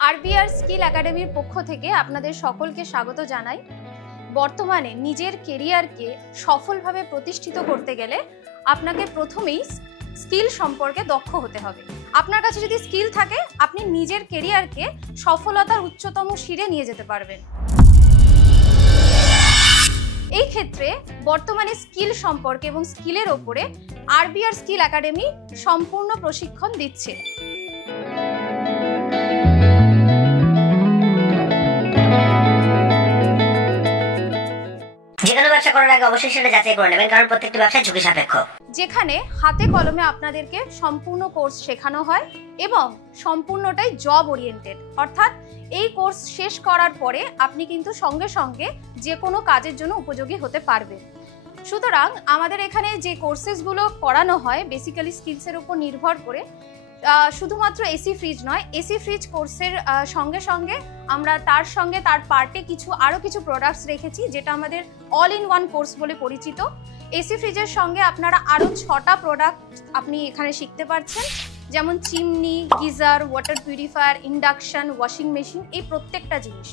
RBR skill একাডেমির পক্ষ থেকে আপনাদের সকলকে স্বাগত জানাই। বর্তমানে নিজের কেরিয়ারকে সফলভাবে প্রতিষ্ঠিত করতে গেলে আপনাকে প্রথমেই স্কিল সম্পর্কে দক্ষ হতে হবে। আপনার কাছে যদি স্কিল থাকে, আপনি নিজের কেরিয়ারকে সফলতার উচ্চতম শিরে নিয়ে যেতে পারবেন। এই ক্ষেত্রে বর্তমানে স্কিল সম্পর্কে এবং স্কিলের ওপরে আরবিআর স্কিল একাডেমি সম্পূর্ণ প্রশিক্ষণ দিচ্ছে। যেকোনো ব্যবসা করার আগে অবশ্যই সেটা যাচাই করে নেবেন, কারণ প্রত্যেকটি ব্যবসা ঝুঁকি সাপেক্ষ। যেখানে হাতে কলমে আপনাদেরকে সম্পূর্ণ কোর্স শেখানো হয় এবং সম্পূর্ণটাই জব ওরিয়েন্টেড, অর্থাৎ এই কোর্স শেষ করার পরে আপনি কিন্তু সঙ্গে সঙ্গে যে কোনো কাজের জন্য উপযোগী হতে পারবেন। সুতরাং আমাদের এখানে যে কোর্সেসগুলো করানো হয় বেসিক্যালি স্কিলসের উপর নির্ভর করে, শুধুমাত্র এসি ফ্রিজ নয়, এসি ফ্রিজ কোর্সের সঙ্গে সঙ্গে আমরা তার পার্টে আরও কিছু প্রোডাক্টস রেখেছি, যেটা আমাদের অল ইন ওয়ান কোর্স বলে পরিচিত। এসি ফ্রিজের সঙ্গে আপনারা আরও 6টা প্রোডাক্ট আপনি এখানে শিখতে পারছেন, যেমন chimney, geyser, water purifier, induction, washing machine. এই প্রত্যেকটা জিনিস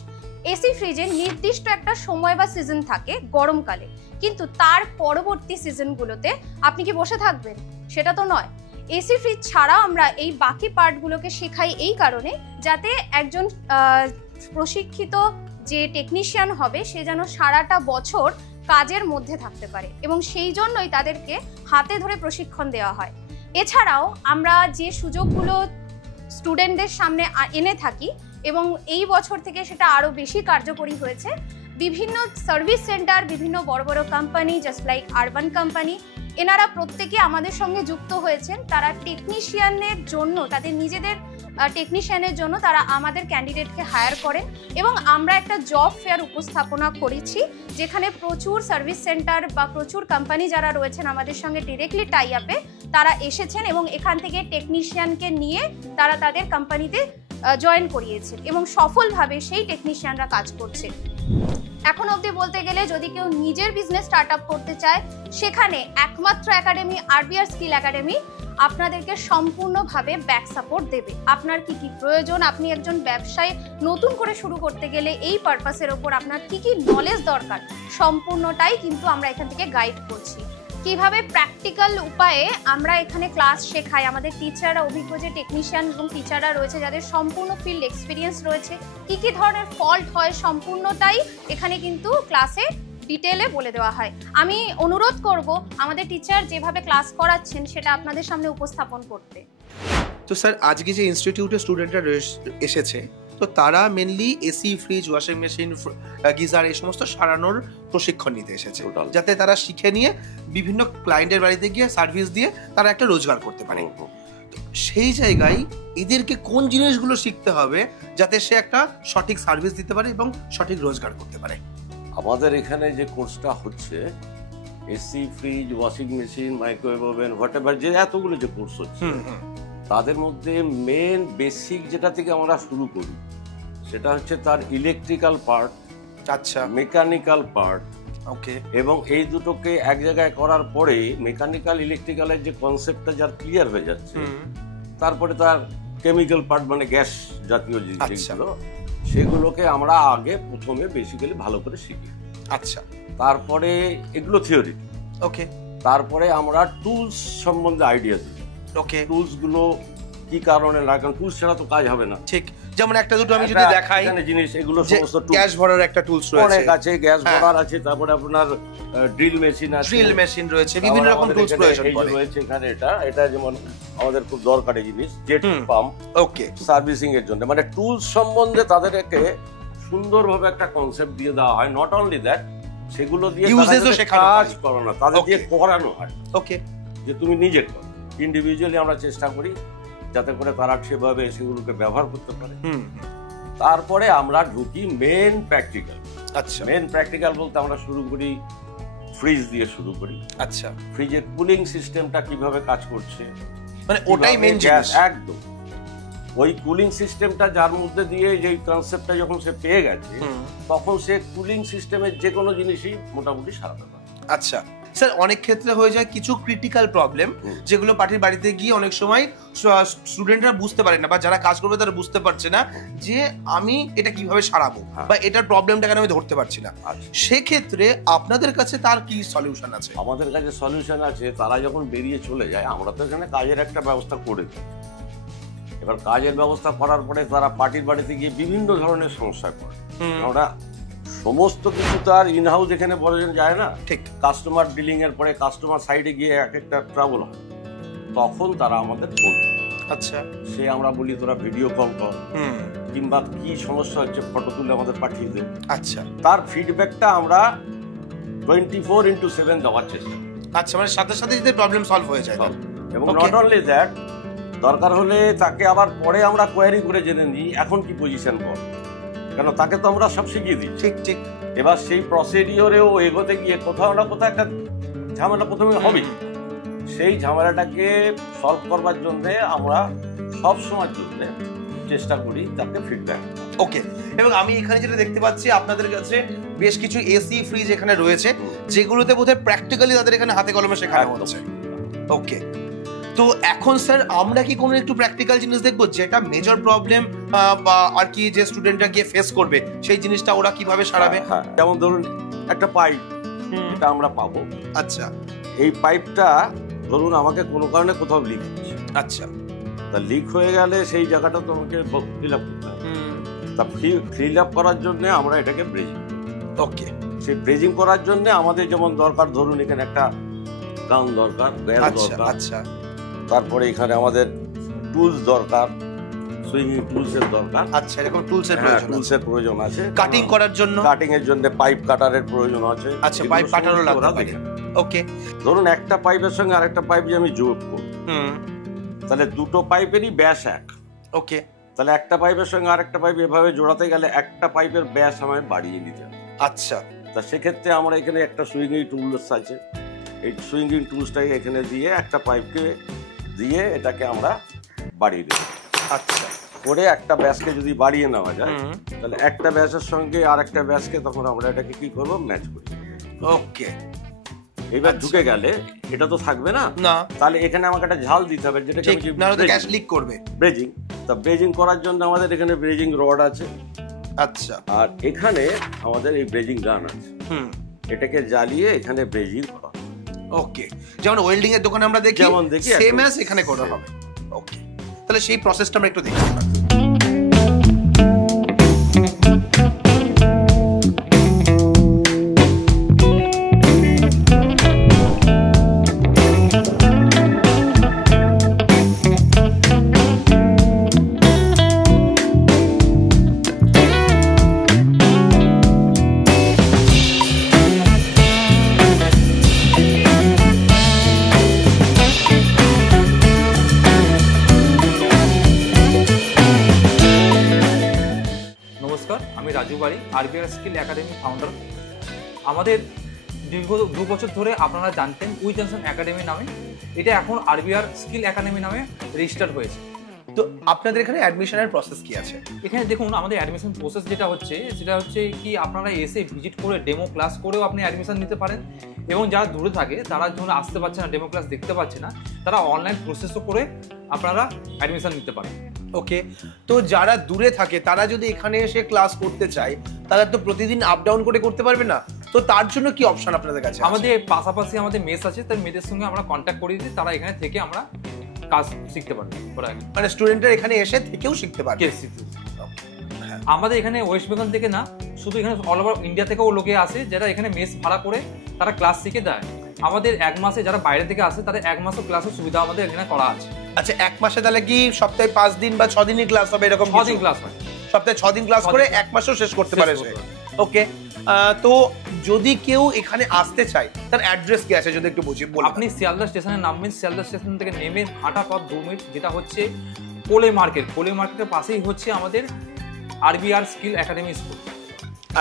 এসি ফ্রিজের নির্দিষ্ট একটা সময় বা সিজন থাকে গরমকালে, কিন্তু তার পরবর্তী সিজনগুলোতে আপনি কি বসে থাকবেন? সেটা তো নয়। এসি ফ্রিজ ছাড়াও আমরা এই বাকি পার্টগুলোকে শেখাই এই কারণে, যাতে একজন প্রশিক্ষিত যে টেকনিশিয়ান হবে সে যেন সারাটা বছর কাজের মধ্যে থাকতে পারে, এবং সেই জন্যই তাদেরকে হাতে ধরে প্রশিক্ষণ দেওয়া হয়। এছাড়াও আমরা যে সুযোগগুলো স্টুডেন্টদের সামনে এনে থাকি, এবং এই বছর থেকে সেটা আরও বেশি কার্যকরী হয়েছে, বিভিন্ন সার্ভিস সেন্টার, বিভিন্ন বড় বড় company just like urban company, এনারা প্রত্যেকে আমাদের সঙ্গে যুক্ত হয়েছেন। তারা টেকনিশিয়ানের জন্য, তাদের নিজেদের টেকনিশিয়ানের জন্য তারা আমাদের ক্যান্ডিডেটকে হায়ার করেন, এবং আমরা একটা জব ফেয়ার উপস্থাপনা করেছি, যেখানে প্রচুর সার্ভিস সেন্টার বা প্রচুর কোম্পানি যারা রয়েছেন আমাদের সঙ্গে ডিরেক্টলি টাই আপে, তারা এসেছেন এবং এখান থেকে টেকনিশিয়ানকে নিয়ে তারা তাদের কোম্পানিতে জয়েন করিয়েছেন এবং সফলভাবে সেই টেকনিশিয়ানরা কাজ করছে। এখন অবধি বলতে গেলে যদি কেউ নিজের বিজনেস স্টার্ট আপ করতে চায়, সেখানে একমাত্র একাডেমি আরবিআর স্কিল একাডেমি আপনাদেরকে সম্পূর্ণভাবে ব্যাক সাপোর্ট দেবে। আপনার কি কি প্রয়োজন, আপনি একজন ব্যবসায় নতুন করে শুরু করতে গেলে এই পারপাসের ওপর আপনার কি কি নলেজ দরকার, সম্পূর্ণটাই কিন্তু আমরা এখান থেকে গাইড করছি। কিভাবে প্র্যাকটিক্যাল উপায়ে আমরা এখানে ক্লাস শেখাই, আমাদের টিচাররা, অভিজ্ঞ যে টেকনিশিয়ান এবং টিচাররা রয়েছে যাদের সম্পূর্ণ ফিল্ড এক্সপিরিয়েন্স রয়েছে, কি কি ধরনের ফল্ট হয় সম্পূর্ণটাই এখানে কিন্তু ক্লাসে ডিটেলে বলে দেওয়া হয়। আমি অনুরোধ করব আমাদের টিচার যেভাবে ক্লাস করাচ্ছেন সেটা আপনাদের সামনে উপস্থাপন করতে। তো স্যার, আজকে যে ইনস্টিটিউটের স্টুডেন্টরা এসেছে, তো তারা mainly AC, fridge, washing machine, geyser এই সমস্ত সারানোর প্রশিক্ষণ নিতে এসেছে, যাতে তারা শিখে নিয়ে বিভিন্ন ক্লায়েন্টের বাড়িতে গিয়ে সার্ভিস দিয়ে তারা একটা রোজগার করতে পারে। সেই জায়গায় এদেরকে কোন জিনিসগুলো শিখতে হবে যাতে সে একটা সঠিক সার্ভিস দিতে পারে এবং সঠিক রোজগার করতে পারে? আমাদের এখানে যে কোর্সটা হচ্ছে AC, fridge, washing machine, microwave oven, whatever, যে এতগুলো যে কোর্স হচ্ছে, তাদের মধ্যে মেন বেসিক যেটা থেকে আমরা শুরু করি সেটা হচ্ছে তার ইলেকট্রিক্যাল পার্ট, আচ্ছা, মেকানিক্যাল পার্ট, ওকে, এবং এই দুটোকে এক জায়গায় করার পরে মেকানিক্যাল ইলেকট্রিক্যালের যে কনসেপ্টটা যার ক্লিয়ার হয়ে যাচ্ছে, তারপরে তার কেমিক্যাল পার্ট মানে গ্যাস জাতীয় জিনিসগুলো, সেগুলোকে আমরা আগে প্রথমে বেসিক্যালি ভালো করে শিখি। আচ্ছা, তারপরে এগুলো থিওরি, ওকে, তারপরে আমরা টুলস সম্বন্ধে আইডিয়া দিই। ওকে, টুলস গুলো কি কারণে লাগে, কারণ টুলস ছাড়া তো কাজ হবে না। ঠিক, যেমন একটা দুটো আমি যদি দেখাই জিনিস, এগুলো সমস্ত গ্যাস ভরার একটা টুলস রয়েছে, অনেক আছে, গ্যাস ভরার আছে, তারপরে আপনার ড্রিল মেশিন আছে, ড্রিল মেশিন রয়েছে, বিভিন্ন রকম টুলস প্রয়োজন পড়ে। রয়েছে এখানে এটা যেমন আমাদের খুব দরকারি জিনিস, জেট পাম্প, ওকে, সার্ভিসিং এর জন্য, মানে টুলস সম্বন্ধে তাদেরকে সুন্দরভাবে একটা কনসেপ্ট দিয়ে দেওয়া হয়। নট অনলি দ্যাট, সেগুলো দিয়ে কাজ করো না, তাদের দিয়ে করানো হয়। ওকে, যে তুমি নিজে করো। ইন্ডিভিজুয়ালি আমরা চেষ্টা করি যাতে করে তারা সেভাবে সেগুলোকে ব্যবহার করতে পারে। তারপরে আমরা ঢুকি মেন প্র্যাকটিক্যাল। আচ্ছা, মেন প্র্যাকটিক্যাল বলতে আমরা শুরু করি ফ্রিজ দিয়ে শুরু করি। আচ্ছা, ফ্রিজের কুলিং সিস্টেমটা কিভাবে কাজ করছে, মানে ওটাই মেন জিনিস। একদম ওই কুলিং সিস্টেমটা যার মধ্যে দিয়ে যে কনসেপ্টটা যখন সে পেয়ে গেছে, তখন সে কুলিং সিস্টেমের যে কোনো জিনিসই মোটামুটি সারাতে পারে। আচ্ছা, স্যার অনেক ক্ষেত্রে হয়ে যায় কিছু ক্রিটিক্যাল প্রবলেম, যেগুলো পার্টির বাড়িতে গিয়ে অনেক সময় স্টুডেন্টরা বুঝতে পারে না, বা যারা কাজ করবে তারা বুঝতে পারছে না যে আমি এটা কিভাবে সারাবো, বা এটার প্রবলেমটা কেন আমি ধরতে পারছি না। সেক্ষেত্রে আপনাদের কাছে তার কি সলিউশন আছে? আমাদের কাছে সলিউশন আছে। তারা যখন বেরিয়ে চলে যায়, আমরা তো এখানে কাজের একটা ব্যবস্থা করে দিই। এবার কাজের ব্যবস্থা করার পরে তারা পার্টির বাড়িতে গিয়ে বিভিন্ন ধরনের সমস্যায় পড়ে। ওরা সমস্ত কিছু তো আর ইন হাউস এখানে প্রয়োজন যায় না। ঠিক। কাস্টমার ডিলিং এর পরে কাস্টমার সাইডে গিয়ে এক একটা ট্রাবল হয়, তখন তারা আমাদের ফোন। আচ্ছা। সে আমরা বলি তোরা ভিডিও কল কর, কিংবা কি সমস্যা হচ্ছে ফটো তুলে আমাদের পাঠিয়ে দে। আচ্ছা। তার ফিডব্যাকটা আমরা 24/7 দেওয়ার চেষ্টা। আচ্ছা, মানে সাথে সাথে যদি প্রবলেম সলভ হয়ে যায়। এবং নট অনলি দ্যাট, দরকার হলে তাকে আবার পরে আমরা কোয়ারি করে জেনে নিই এখন কি পজিশন বল, কেন তাকে তো আমরা সব শিখিয়ে দিই। ঠিক ঠিক। এবার সেই প্রসিডিওরেও এগোতে গিয়ে কোথাও না কোথাও একটা ঝামেলা প্রথমে হবে। সেই ঝামেলাটাকে সলভ করবার জন্য আমরা সব সময়ের জন্য চেষ্টা করি তাকে ফিডব্যাক। ওকে। এবং আমি এখানে যেটা দেখতে পাচ্ছি আপনাদের কাছে বেশ কিছু এসি ফ্রিজ এখানে রয়েছে, যেগুলোতে বোধহয় প্র্যাকটিক্যালি তাদের এখানে হাতে কলমে শেখানো হচ্ছে। ওকে। তো এখন স্যার আমরা কি কোনো একটু প্র্যাকটিক্যাল জিনিস দেখবো, যেটা মেজর প্রবলেম বা আর কি যে স্টুডেন্টরা গিয়ে ফেস করবে সেই জিনিসটা ওরা কিভাবে সারাবে? হ্যাঁ, যেমন ধরুন একটা পাইপ, এটা আমরা পাবো। আচ্ছা। এই পাইপটা ধরুন আমাকে কোনো কারণে কোথাও লিক হচ্ছে। আচ্ছা। তা লিক হয়ে গেলে সেই জায়গাটা তোমাকে ফিল আপ করতে হবে। তা ফিল আপ করার জন্য আমরা এটাকে ব্রেজিং। ওকে। সেই ব্রেজিং করার জন্য আমাদের যেমন দরকার, ধরুন এখানে একটা গান দরকার, ব্যাস দরকার। আচ্ছা। তারপরে এখানে আমাদের টুলস দরকার, সুইঙ্গিং টুলস এর দরকার। আচ্ছা, এরকম টুলস এর প্রয়োজন আছে। টুলস এর প্রয়োজন আছে কাটিং করার জন্য। কাটিং এর জন্য পাইপ কাটারের প্রয়োজন আছে। আচ্ছা, পাইপ কাটারও লাগবে। ওকে। ধরুন একটা পাইপের সঙ্গে আরেকটা পাইপ যে আমি যোগ করব, তাহলে দুটো পাইপেরই ব্যাস এক। ওকে। তাহলে একটা পাইপের সঙ্গে আরেকটা পাইপ এভাবে জোড়াতে গেলে একটা পাইপের ব্যাস আমায় বাড়িয়ে নিতে হবে। আচ্ছা। তা সেক্ষেত্রে আমরা এখানে একটা সুইঙ্গিং টুলস আছে, এই সুইঙ্গিং টুলসটাকে এখানে দিয়ে একটা পাইপকে দিয়ে এটাকে আমরা বাড়িয়ে দেব। আচ্ছা। করে একটা ব্যাসকে যদি বাড়িয়ে নেওয়া যায়, তাহলে একটা ব্যাসের সঙ্গে আরেকটা ব্যাসকে তখন আমরা এটাকে কি করব, ম্যাচ করি। ওকে। এবার ঢুকে গেলে এটা তো থাকবে না, তাহলে এখানে আমাকে একটা ঝাল দিতে হবে, যেটা গ্যাস লিক করবে। ব্রেজিং। তা ব্রেজিং করার জন্য আমাদের এখানে ব্রেজিং রড আছে। আচ্ছা। আর এখানে আমাদের এই ব্রেজিং গান আছে, এটাকে জ্বালিয়ে এখানে ব্রেজিং করা। ওকে। যেমন ওয়েল্ডিং এর দোকানে আমরা দেখি, যেমন দেখি সেম অ্যাজ এখানে করা হবে। ওকে। তাহলে সেই প্রসেসটা আমরা একটু দেখি। RBR skill academy founder. আমাদের দীর্ঘ 2 বছর ধরে আপনারা জানতেন উই জনসন একাডেমি নামে, এটা এখন আরবিআর স্কিল একাডেমি নামে রেজিস্টার হয়েছে। তো আপনাদের এখানে অ্যাডমিশনের প্রসেস কি আছে? এখানে দেখুন আমাদের অ্যাডমিশন প্রসেস যেটা হচ্ছে সেটা হচ্ছে কি আপনারা এসে ভিজিট করে ডেমো ক্লাস করেও আপনি অ্যাডমিশন নিতে পারেন, এবং যারা দূরে থাকে তারা যখন আসতে পারছে না, ডেমো ক্লাস দেখতে পাচ্ছে না, তারা অনলাইন প্রসেসও করে আপনারা অ্যাডমিশন নিতে পারেন। ওকে। তো যারা দূরে থাকে তারা যদি এখানে এসে ক্লাস করতে চায়, তারা তো প্রতিদিন আপ ডাউন করে করতে পারবে না, তো তার জন্য কি অপশন আপনাদের কাছে? আমাদের পাশাপাশি আমাদের মেস আছে, তার মেয়েদের সঙ্গে আমরা কন্ট্যাক্ট করিয়ে দিই, তারা এখানে থেকে আমরা কাজ শিখতে পারবে। মানে স্টুডেন্টরা এখানে এসে থেকেও শিখতে পারবে। আমাদের এখানে ওয়েস্ট বেঙ্গল থেকে না, শুধু এখানে অল ওভার ইন্ডিয়া থেকেও লোকে আসে যারা এখানে মেস ভাড়া করে তারা ক্লাস শিখে দেয়। আমাদের 1 মাসে যারা বাইরে থেকে আসে তাদের 1 মাসও ক্লাসের সুবিধা আমাদের এখানে করা আছে। আচ্ছা, 1 মাসে তাহলে কি সপ্তাহে 5 দিন বা 6 দিনই ক্লাস হবে এরকম? 6 দিন ক্লাস হয়, সপ্তাহে 6 দিন ক্লাস করে 1 মাসও শেষ করতে পারে সে। ওকে। তো যদি কেউ এখানে আসতে চায় তার অ্যাড্রেস কি আছে যদি একটু বুঝিয়ে বলুন। আপনি শিয়ালদা স্টেশনে নামবেন, শিয়ালদা স্টেশন থেকে নেমে হাঁটা পথ 2 মিনিট, যেটা হচ্ছে কোলে মার্কেট, কোলে মার্কেটের পাশেই হচ্ছে আমাদের আরবিআর স্কিল একাডেমি স্কুল।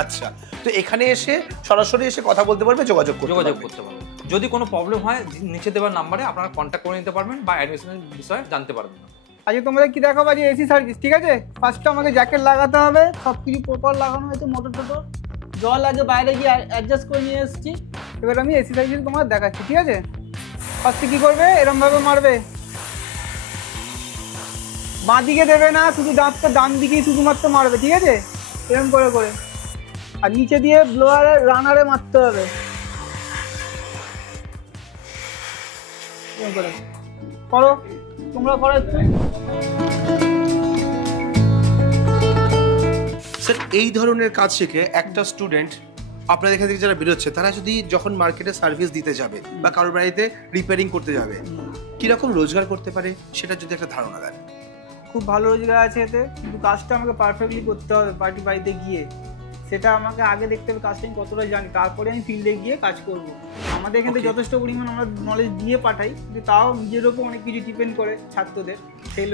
আচ্ছা। তো এখানে এসে সরাসরি এসে কথা বলতে পারবে, যোগাযোগ করতে পারবে। যদি কোনো প্রবলেম হয় নিচে দেওয়ার নাম্বারে আপনারা কন্ট্যাক্ট করে নিতে পারবেন বা অ্যাডমিশনের বিষয়ে জানতে পারবেন। আজকে তোমাদের কি দেখাবো, আজকে এসি সার্ভিস। ঠিক আছে, ফার্স্টে আমাকে জ্যাকেট লাগাতে হবে, সব কিছু প্রপার লাগানো হয়েছে, মোটর টোটর, জল আগে বাইরে গিয়ে অ্যাডজাস্ট করে নিয়ে এসেছি। এবার আমি এসি সার্ভিস তোমার দেখাচ্ছি, ঠিক আছে? ফার্স্টে কি করবে, এরকম ভাবে মারবে, বাঁ দিকে দেবে না, শুধু দাঁতটা ডান দিকেই শুধুমাত্র মারবে, ঠিক আছে? এরকম করে করে, আর নিচে দিয়ে ব্লোয়ারে রানারে মারতে হবে, এরকম করে করো, তোমরা করো একটু। স্যার এই ধরনের কাজ শিখে একটা স্টুডেন্ট আপনাদের এখান থেকে যারা বেরোচ্ছে তারা যদি যখন মার্কেটে সার্ভিস দিতে যাবে বা কারোর বাড়িতে রিপেয়ারিং করতে যাবে কিরকম রোজগার করতে পারে সেটা যদি একটা ধারণা দেন। খুব ভালো রোজগার আছে এতে, কিন্তু কাজটা আমাকে পারফেক্টলি করতে হবে। পার্টি বাড়িতে গিয়ে সেটা আমাকে আগে দেখতে হবে কাজটা আমি কতটা জানি, তারপরে আমি ফিল্ডে গিয়ে কাজ করব। আমাদের এখানে যথেষ্ট পরিমাণ আমরা নলেজ দিয়ে পাঠাই, কিন্তু তাও নিজের উপর অনেক কিছু ডিপেন্ড করে ছাত্রদের।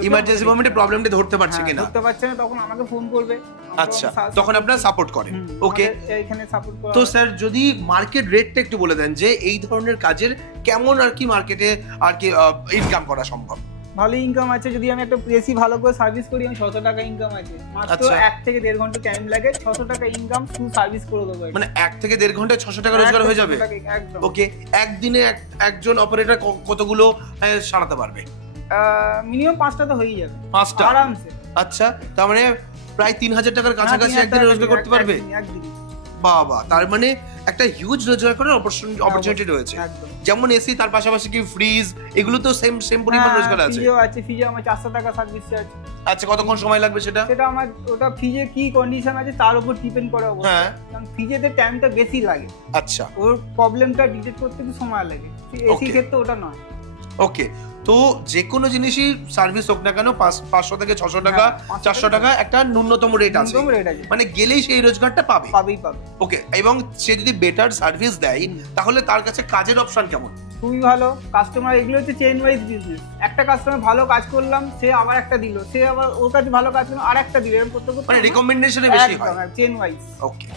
ইমার্জেন্সি মোমেন্টে প্রবলেমটা ধরতে পারছে কিনা, ধরতে পারছে না, তখন আমাকে ফোন করবে। আচ্ছা, তখন আপনারা সাপোর্ট করেন। ওকে, এখানে সাপোর্ট করা। তো স্যার যদি মার্কেট রেটটা একটু বলে দেন যে এই ধরনের কাজের কেমন আর কি মার্কেটে আর কি ইনকাম করা সম্ভব? ভালো ইনকাম আছে, যদি আমি একটা এসি ভালো করে সার্ভিস করি আমি 600 টাকা ইনকাম আছে, মাত্র 1 থেকে 1.5 ঘন্টা টাইম লাগে, 600 টাকা ইনকাম শুধু সার্ভিস করে দেবো। মানে 1 থেকে 1.5 ঘন্টায় 600 টাকা রোজগার হয়ে যাবে? ওকে, একদিনে একজন অপারেটর কতগুলো সারাতে পারবে? মিনিমাম 5টা তো হয়েই যাবে, 5টা আরামসে। আচ্ছা, তার মানে প্রায় 3000 টাকার কাছাকাছি একদিনে রোজগার করতে পারবে? একদিনে। বাবা, তার মানে একটা হিউজ রোজগার করার অপরচুনিটি রয়েছে। যেমন এসি, তার পাশাপাশি কি ফ্রিজ, এগুলো তো সেম পরিমাণ রোজগার আছে। ফ্রিজও আছে, ফ্রিজে আমার 400 টাকা সার্ভিস চার্জ। আচ্ছা, কতক্ষণ সময় লাগবে সেটা? সেটা আমার ওটা ফ্রিজে কি কন্ডিশন আছে তার উপর ডিপেন্ড করে অবশ্যই। হ্যাঁ, কারণ ফ্রিজেতে টাইমটা বেশি লাগে। আচ্ছা, ওর প্রবলেমটা ডিটেক্ট করতে একটু সময় লাগে, এসি ক্ষেত্রে ওটা নয়। ওকে, তো যে কোনো জিনিসই সার্ভিস হোক না কেন 500 থেকে 600 টাকা, 400 টাকা একটা ন্যূনতম রেট আছে, মানে গেলেই সেই রোজগারটা পাবে। ওকে, এবং সে যদি বেটার সার্ভিস দেয় তাহলে তার কাছে কাজের অপশন কেমন? খুবই ভালো। কাস্টমার, এগুলো হচ্ছে চেইন ওয়াইজ বিজনেস। একটা কাস্টমার ভালো কাজ করলাম, সে আবার একটা দিল, সে আবার ওর কাছে ভালো কাজ করলো আর একটা দিল, এরকম করতে করতে মানে রিকমেন্ডেশনে বেশি হয়, চেইন ওয়াইজ। ওকে।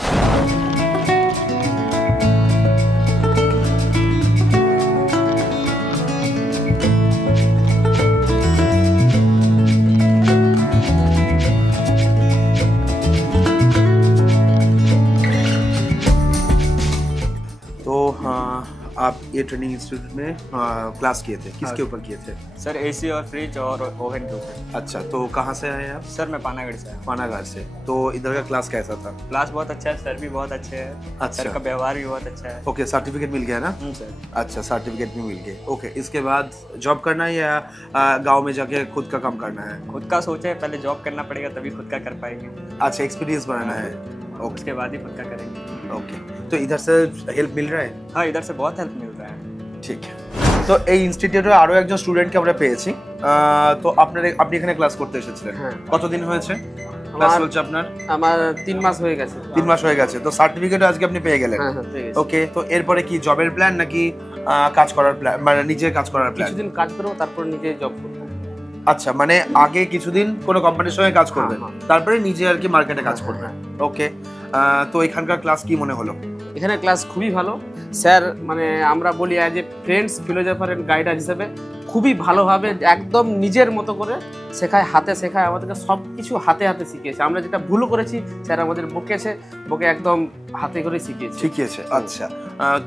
आप ये ट्रेनिंग इंस्टीट्यूट में क्लास किए थे, किसके ऊपर किए थे? सर एसी और फ्रिज और ओवन के ऊपर। अच्छा, तो कहाँ से आए आप? सर मैं पानागढ़ से आया। पानागढ़ से। तो इधर का क्लास कैसा था? क्लास बहुत अच्छा है, सर भी बहुत अच्छे हैं। अच्छा, सर का व्यवहार भी बहुत अच्छा है। ओके, सर्टिफिकेट मिल गया ना? सर। अच्छा, सर्टिफिकेट भी मिल गए। ओके, इसके बाद जॉब करना है या गांव में जाके खुद का काम करना है? खुद का सोचे, पहले जॉब करना पड़ेगा तभी खुद का कर पाएंगे। अच्छा, एक्सपीरियंस बनाना है, उसके बाद ही खुद का करेंगे। ओके, तो इधर से हेल्प मिल रहा है? हाँ, इधर से बहुत हेल्प मिल रहा है। ঠিক, তো এই ইনস্টিটিউটে আরো একজন স্টুডেন্টকে আমরা পেয়েছি। তো আপনি এখানে ক্লাস করতে এসেছিলেন, কতদিন হয়েছে ক্লাস চলছে আপনার? আমার 3 মাস হয়ে গেছে। 3 মাস হয়ে গেছে, তো সার্টিফিকেট আজকে আপনি পেয়ে গেলেন? হ্যাঁ, পেয়ে গেছি। ওকে, তো এরপরে কি জবের প্ল্যান নাকি কাজ করার প্ল্যান, মানে নিজে কাজ করার প্ল্যান? কিছুদিন কাজ করব, তারপর নিজে জব করব। আচ্ছা, মানে আগে কিছুদিন কোনো কোম্পানির সঙ্গে কাজ করবেন, তারপরে নিজে আর কি মার্কেটে কাজ করবেন। ওকে, তো এখানকার ক্লাস কি মনে হলো? এখানে ক্লাস খুবই ভালো স্যার, মানে আমরা বলি as a friends, philosopher and guider হিসেবে খুবই ভালোভাবে একদম নিজের মতো করে শেখায়, হাতে শেখায়, আমাদেরকে সব কিছু হাতে হাতে শিখিয়েছে। আমরা যেটা ভুল করেছি স্যার আমাদের বকে একদম হাতে করে শিখিয়েছে। আচ্ছা,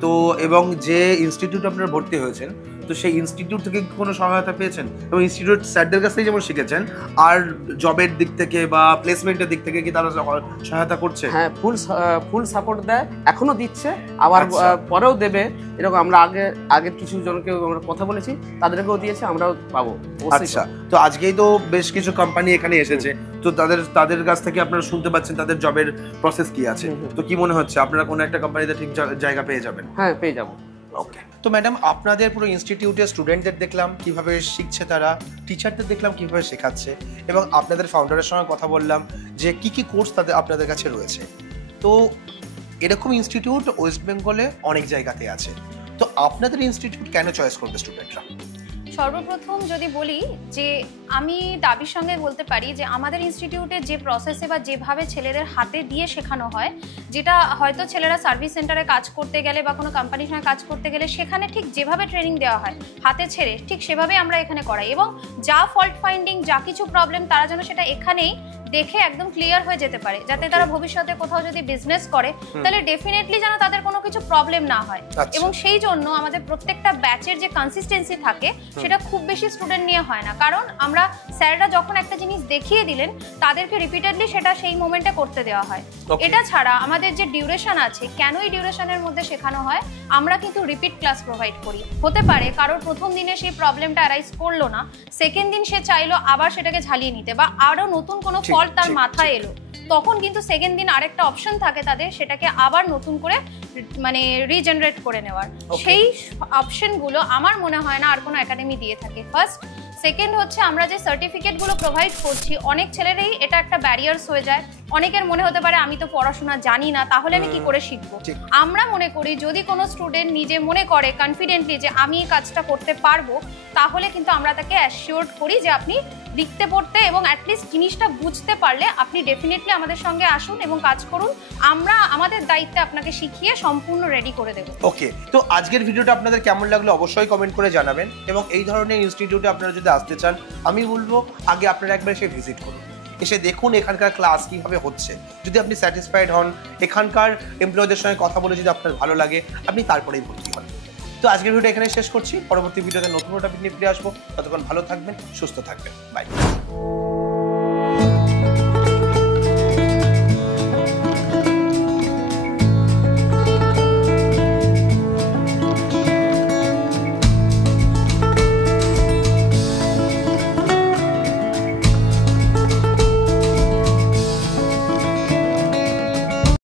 তো এবং যে ইনস্টিটিউট আপনারা ভর্তি হয়েছেন, তো সেই ইনস্টিটিউট থেকে কোনো সহায়তা পেয়েছেন? এবং ইনস্টিটিউট স্যারদের কাছ থেকে যেমন শিখেছেন, আর জবের দিক থেকে বা প্লেসমেন্টের দিক থেকে কি তারা সহায়তা করছে? হ্যাঁ, ফুল সাপোর্ট দেয়, এখনো দিচ্ছে, আবার পরেও দেবে। এরকম আমরা আগে কিছু জনকে আমরা কথা বলেছি, তাদেরকেও দিয়েছে, আমরাও পাবো। আচ্ছা, তো আজকেই তো বেশ কিছু কোম্পানি এখানে এসেছে, তো তাদের কাছ থেকে আপনারা শুনতে পাচ্ছেন তাদের জবের প্রসেস কি আছে। তো কি মনে হচ্ছে আপনারা কোনো একটা কোম্পানিতে ঠিক জায়গা পেয়ে যাবেন? হ্যাঁ, পেয়ে যাবো। ওকে, তো ম্যাডাম আপনাদের পুরো ইনস্টিটিউটের স্টুডেন্টদের দেখলাম কিভাবে শিখছে, তারা টিচারদের দেখলাম কিভাবে শেখাচ্ছে, এবং আপনাদের ফাউন্ডারের সঙ্গে কথা বললাম যে কি কোর্স আপনাদের কাছে রয়েছে। তো এরকম ইনস্টিটিউট ওয়েস্ট বেঙ্গলে অনেক জায়গাতে আছে, তো আপনাদের ইনস্টিটিউট কেন চয়েস করবে স্টুডেন্টরা? সর্বপ্রথম যদি বলি যে আমি দাবির সঙ্গে বলতে পারি যে আমাদের ইনস্টিটিউটে যে প্রসেসে বা যেভাবে ছেলেদের হাতে দিয়ে শেখানো হয়, যেটা হয়তো ছেলেরা সার্ভিস সেন্টারে কাজ করতে গেলে বা কোনো কোম্পানির সঙ্গে কাজ করতে গেলে সেখানে ঠিক যেভাবে ট্রেনিং দেওয়া হয় হাতে ছেড়ে, ঠিক সেভাবেই আমরা এখানে করাই, এবং যা ফল্ট ফাইন্ডিং, যা কিছু প্রবলেম তারা যেন সেটা এখানেই দেখে একদম ক্লিয়ার হয়ে যেতে পারে, যাতে তারা ভবিষ্যতে কোথাও যদি বিজনেস করে তাহলে ডেফিনেটলি যেন তাদের কোনো কিছু প্রবলেম না হয়। এবং সেই জন্য আমাদের প্রত্যেকটা ব্যাচের যে কনসিস্টেন্সি থাকে সেটা খুব বেশি স্টুডেন্ট নিয়ে হয় না, কারণ আমরা স্যাররা যখন একটা জিনিস দেখিয়ে দিলেন তাদেরকে রিপিটেডলি সেটা সেই মোমেন্টে করতে দেওয়া হয়। এটা ছাড়া আমাদের যে ডিউরেশন আছে, কেন এই ডিউরেশনের মধ্যে শেখানো হয়, আমরা কিন্তু রিপিট ক্লাস প্রোভাইড করি। হতে পারে কারোর প্রথম দিনে সেই প্রবলেমটা অ্যারাইজ করলো না, সেকেন্ড দিন সে চাইলো আবার সেটাকে ঝালিয়ে নিতে, বা আরো নতুন কোনো ফল্ট তার মাথায় এলো, তখন কিন্তু সেকেন্ড দিন আরেকটা অপশন থাকে তাদের, সেটাকে আবার নতুন করে মানে রিজেনারেট করে নেওয়ার। সেই অপশনগুলো আমার মনে হয় না আর কোনো একাডেমি দিয়ে থাকে। ফার্স্ট, সেকেন্ড হচ্ছে আমরা যে সার্টিফিকেটগুলো প্রোভাইড করছি, অনেক ছেলেরাই এটা একটা ব্যারিয়ার্স হয়ে যায়। অনেকের মনে হতে পারে আমি তো পড়াশোনা জানি না, তাহলে আমি কি করে শিখবো। আমরা মনে করি যদি কোনো স্টুডেন্ট নিজে মনে করে কনফিডেন্টলি যে আমি এই কাজটা করতে পারবো, তাহলে কিন্তু আমরা তাকে অ্যাসিওর করি যে আপনি লিখতে পড়তে এবং অ্যাটলিস্ট জিনিসটা বুঝতে পারলে আপনি ডেফিনেটলি আমাদের সঙ্গে আসুন এবং কাজ করুন, আমরা আমাদের দায়িত্বে আপনাকে শিখিয়ে সম্পূর্ণ রেডি করে দেবো। ওকে, তো আজকের ভিডিওটা আপনাদের কেমন লাগলো অবশ্যই কমেন্ট করে জানাবেন, এবং এই ধরনের ইনস্টিটিউটে আপনারা যদি আসতে চান আমি বলবো আগে আপনারা একবার এসে ভিজিট করুন, এসে দেখুন এখানকার ক্লাস কিভাবে হচ্ছে। যদি আপনি স্যাটিসফাইড হন, এখানকার এমপ্লয়ীদের সঙ্গে কথা বলে যদি আপনার ভালো লাগে, আপনি তারপরেই ভর্তি হন। তো আজকের ভিডিও এখানে শেষ করছি, পরবর্তী ভিডিওতে নতুন টপিক নিয়ে ফিরে আসবো। ততক্ষণ ভালো থাকবেন, সুস্থ থাকবেন, বাই।